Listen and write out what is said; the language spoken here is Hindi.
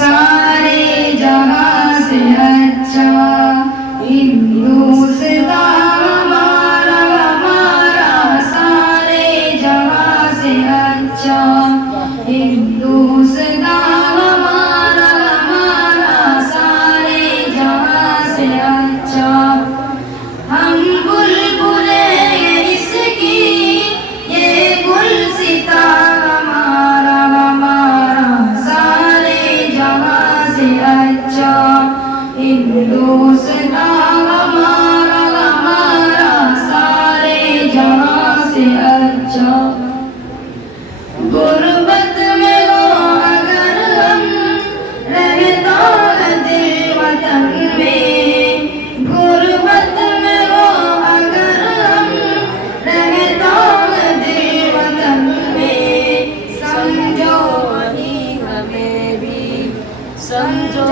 सारे जहां से अच्छा हिंदुस्तान हमारा हमारा सारे जहां से अच्छा हिंदुस्तान हमारा हमारा सारे जहां से अच्छा हम बुलबुले इसकी ये गुलसिता हमारा हमारा सारे जहां से अच्छा हिंदुस्तान हमारा हमारा सारे जहां से अच्छा गुर्बत में हो अगर हम रहता है दिल वतन में गुर्बत में हो अगर हम रहता है दिल वतन में समझो वही हमें भी समझो